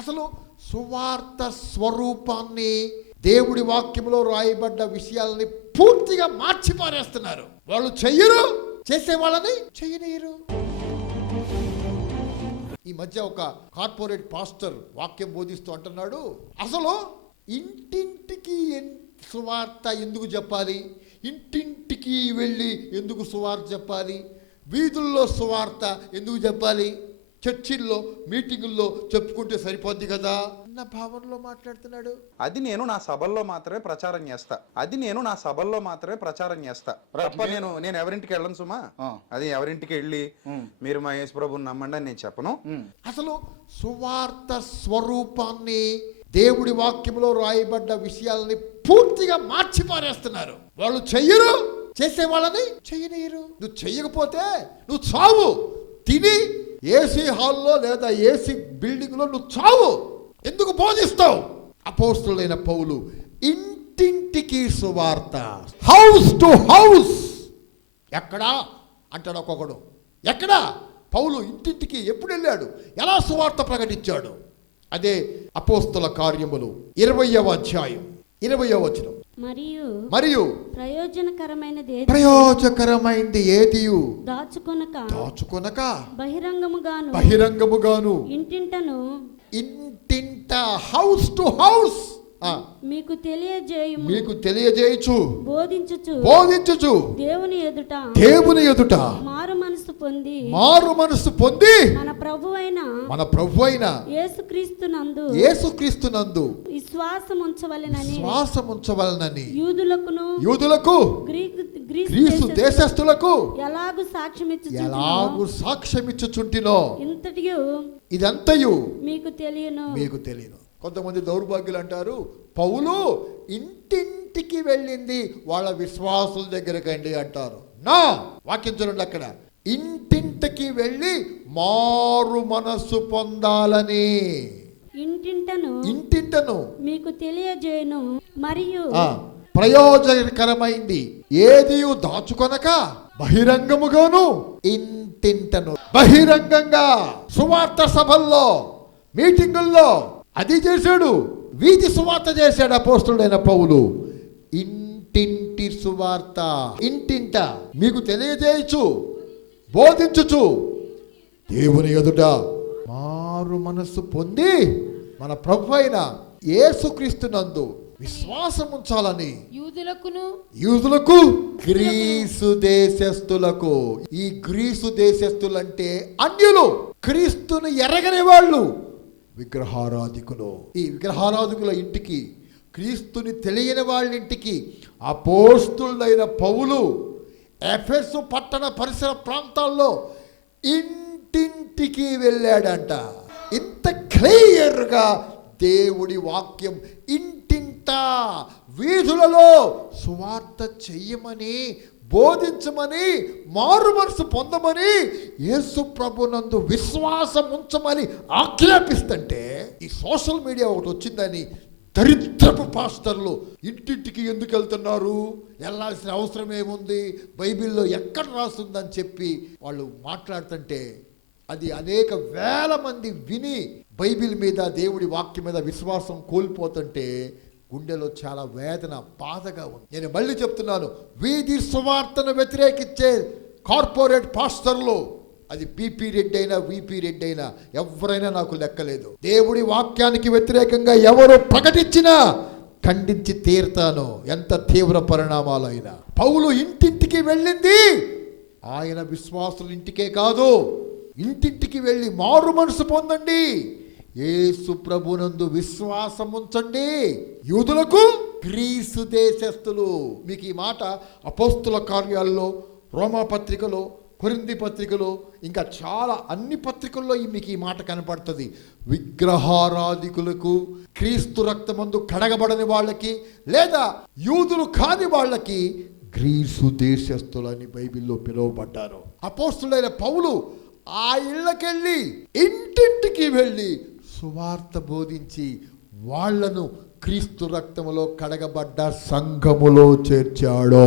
అసలు సువార్త స్వరూపాన్ని దేవుడి వాక్యంలో రాయబడ్డ విషయాలని పూర్తిగా మార్చి పారేస్తున్నారు వాళ్ళు చెయ్యరు చేసే వాళ్ళని చెయ్యలేరు ఈ మధ్య ఒక కార్పొరేట్ పాస్టర్ వాక్యం బోధిస్తూ అంటున్నాడు అసలు ఇంటింటికి సువార్త ఎందుకు చెప్పాలి? ఇంటింటికి వెళ్ళి ఎందుకు సువార్త చెప్పాలి? వీధుల్లో సువార్త ఎందుకు చెప్పాలి? చర్చిల్లో మీటింగుల్లో చెప్పుకుంటే సరిపోద్ది కదా? అన్న భావనలో మాట్లాడుతున్నాడు. అది నేను నా సభల్లో మాత్రమే ప్రచారం చేస్తా. అది నేను నా సభల్లో మాత్రమే ప్రచారం చేస్తా. తప్ప నేను నేను ఎవరింటికి వెళ్ళను సుమా? అది ఎవరింటికి వెళ్ళి మీరు మా యేసు ప్రభుని నమ్మండి అని నేను చెప్పను. అసలు సువార్త స్వరూపాన్ని దేవుడి వాక్యంలో రాయబడ్డ విషయాలని పూర్తిగా మార్చి పారేస్తున్నారు వాళ్ళు చెయ్యరు చేసే వాళ్ళని చెయ్యనీయరు. నువ్వు చెయ్యకపోతే నువ్వు చావు. తిని ఏసీ హాల్లో లేదా ఏసీ బిల్డింగ్లో నువ్వు చావు. ఎందుకు బోధిస్తావు? అపోస్తులైన పౌలు ఇంటింటికి సువార్త. House to house. ఎక్కడా? అంటాడు ఒక్కొక్కడు. ఎక్కడా? పౌలు ఇంటింటికి ఎప్పుడు వెళ్ళాడు? ఎలా సువార్త ప్రకటించాడు? అదే అపోస్తుల కార్యములు. ఇరవయవ అధ్యాయం. ఇరవయో వచనం. మరియు మరియు ప్రయోజనకరమైనది ఏది? ప్రయోజకరమైంది ఏదియు? దాచుకొనక దాచుకొనక బహిరంగముగాను బహిరంగముగాను ఇంటింటను ఇంటింట హౌస్ టు హౌస్ మీకు తెలియజేయము. మీకు తెలియజేయచ్చు బోధించుచు. బోధించుచు. దేవుని ఎదుట దేవుని ఎదుట. మారు మనసు పొంది. మారు మనసు పొంది. మన ప్రభువైన మన ప్రభు అయిన యేసుక్రీస్తునందు యేసుక్రీస్తునందు విశ్వాసం ఉంచవలెనని శ్వాసం ఉంచవలనని యూదులకును యూదులకు గ్రీకు గ్రీసు దేశస్థులకు ఎలాగు సాక్ష్యం ఎలాగు సాక్ష్యమిచ్చుచుంటినో ఇంతటియు ఇదంతయు మీకు తెలియను. మీకు తెలియదు కొంతమంది దౌర్భాగ్యులు అంటారు పౌలు ఇంటింటికి వెళ్ళింది వాళ్ళ విశ్వాసుల దగ్గరకండి అంటారు. నా వాక్యం చూడండి అక్కడ. ఇంటింటికి వెళ్ళి మారు మనస్సు పొందాలని. ఇంటింటను ఇంటింటను. మీకు తెలియజేయను మరియు ప్రయోజనకరమైంది. ఏది దాచుకొనక బహిరంగముగాను ఇంటింటను. బహిరంగంగా సువార్త సభల్లో మీటింగుల్లో అది చేశాడు. వీధి సువార్త చేశాడు అపోస్తుడైన పౌలు. ఇంటింటి సువార్త. ఇంటింట మీకు తెలియజేయచ్చు బోధించుచు. దేవుని ఎదుట మారు మనస్సు పొంది మన ప్రభు అయిన యేసుక్రీస్తునందు విశ్వాసం ఉంచాలని యూదులకును యూదులకు. గ్రీసు దేశస్థులకు. ఈ గ్రీసు దేశస్థులంటే అన్యులు. క్రీస్తును ఎరగని వాళ్ళు. విగ్రహారాధికులు. ఈ విగ్రహారాధికుల ఇంటికి క్రీస్తుని తెలియని వాళ్ళ ఇంటికి అపోస్తులైన పౌలు ఎఫెస్ పట్టణ పరిసర ప్రాంతాల్లో ఇంటింటికి వెళ్ళాడంట. ఇంత క్లియర్గా దేవుడి వాక్యం వీధులలో సువార్త చెయ్యమని బోధించమని మారు మనసు పొందమని యేసు ప్రభునందు విశ్వాసం ఉంచమని ఆజ్ఞాపిస్తుంటే ఈ సోషల్ మీడియా ఒకటి వచ్చిందని దరిద్రపు పాస్టర్లు ఇంటింటికి ఎందుకు వెళ్తున్నారు? వెళ్ళాల్సిన అవసరం ఏముంది? బైబిల్లో ఎక్కడ రాస్తుందని చెప్పి వాళ్ళు మాట్లాడుతుంటే అది అనేక వేల మంది విని బైబిల్ మీద దేవుడి వాక్యం మీద విశ్వాసం కోల్పోతుంటే గుండెలో చాలా వేదన బాధగా ఉంది. నేను మళ్ళీ చెప్తున్నాను వీధి సువార్తను వ్యతిరేకించే కార్పొరేట్ పాస్టర్లు అది పీపీ రెడ్డి అయినా వీపీ రెడ్డి అయినా ఎవరైనా నాకు లెక్కలేదు. దేవుడి వాక్యానికి వ్యతిరేకంగా ఎవరు ప్రకటించినా ఖండించి తీరుతాను ఎంత తీవ్ర పరిణామాలైనా. పౌలు ఇంటింటికి వెళ్ళింది ఆయన విశ్వాసులు ఇంటికే కాదు ఇంటింటికి వెళ్ళి మారు మనసు పొందండి. యేసు ప్రభునందు విశ్వాసం ఉంచండి యూదులకు గ్రీసు దేశస్థులు. మీకు ఈ మాట అపోస్తుల కార్యాల్లో రోమా పత్రికలో కొరింది పత్రికలో ఇంకా చాలా అన్ని పత్రికల్లో ఈ మీకు ఈ మాట కనపడుతుంది. విగ్రహారాధికులకు క్రీస్తు రక్తమందు కడగబడని వాళ్ళకి లేదా యూదులు కాని వాళ్ళకి గ్రీసు దేశస్థులని బైబిల్లో పిలువబడ్డారు. అపోస్తులైన పౌలు ఆ ఇళ్ళకెళ్ళి ఇంటింటికి వెళ్ళి సువార్త బోధించి వాళ్ళను క్రీస్తు రక్తములో కడగబడ్డ సంఘములో చేర్చాడు.